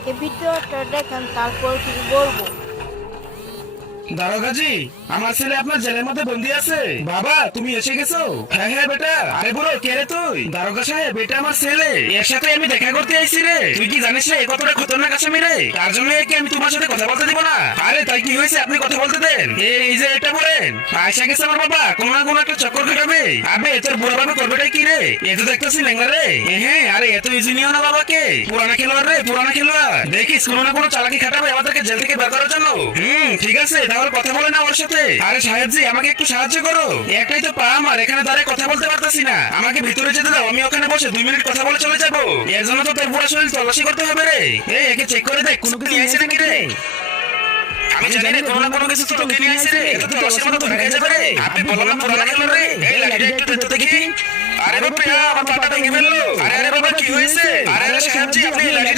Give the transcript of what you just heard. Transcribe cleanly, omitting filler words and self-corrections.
আমাকে ভিডিওটা দেখান, তারপর কিছু বলবো। দারোগাজি, আমার ছেলে আপনার জেলের মধ্যে বন্দি আছে। বাবা, তুমি এসে গেছো? হ্যাঁ হ্যাঁ বেটা। আরে বুড়ো, কে রে তুই? দারোগা সাহেব, এটা আমার ছেলে। এর সাথে আমি দেখা করতে আইছি রে। তুই কি জানিস রে, এ কতটা খতরনাক আসামি রে? তার জন্য কি আমি তোমার সাথে কথা বলতে দিব না? আরে তাই কি হয়েছে, আপনি কথা বলতে দেন। এই যে এটা বলেন, আয়সা গেছে আমার বাবা, কোনো না কোনো একটা চক্কর কাটাবে। আবে তোর বুড়ো বাবা করবেটাই কি রে? এ তো দেখতেছি ল্যাংড়া রে। হ্যাঁ, আরে এত ইজি নিও না বাবাকে। পুরানা খেলোয়াড় রে, পুরানা খেলোয়াড়। দেখিস কোনো না কোনো চালাকি খাটাবে আমাদেরকে জেল থেকে বের করার জন্য। ঠিক আছে, তাহলে কথা বলে না ওর সাথে। আরে সাহেবজি, আমাকে একটু সাহায্য করো। একটাই তো পা আমার, এখানে দাঁড়িয়ে কথা বলতে পারতাছি না। আমাকে ভিতরে যেতে দাও, আমি ওখানে বসে 2 মিনিট কথা বলে চলে যাবো। এর জন্য তো তোর পুরো শরীর তল্লাশি করতে হবে রে। এই একে চেক করে দেখ, কোনো কিছু নিয়েছে নাকি রে। আমি জানি না, কোনো না কোনো কিছু তো লুকিয়ে নিয়েছে রে। এটা তো তল্লাশির মতো ধরে যাবে রে। আপনি বললাম না পুরানা খেলোয়াড় রে। এই লাঠিটা একটু দেখতে দেখি। আরে বাবা, আমার পাটা ভেঙে ফেললো। আরে আরে বাবা, কি হয়েছে? আরে আরে সাহেবজি, আপনি এই লাঠি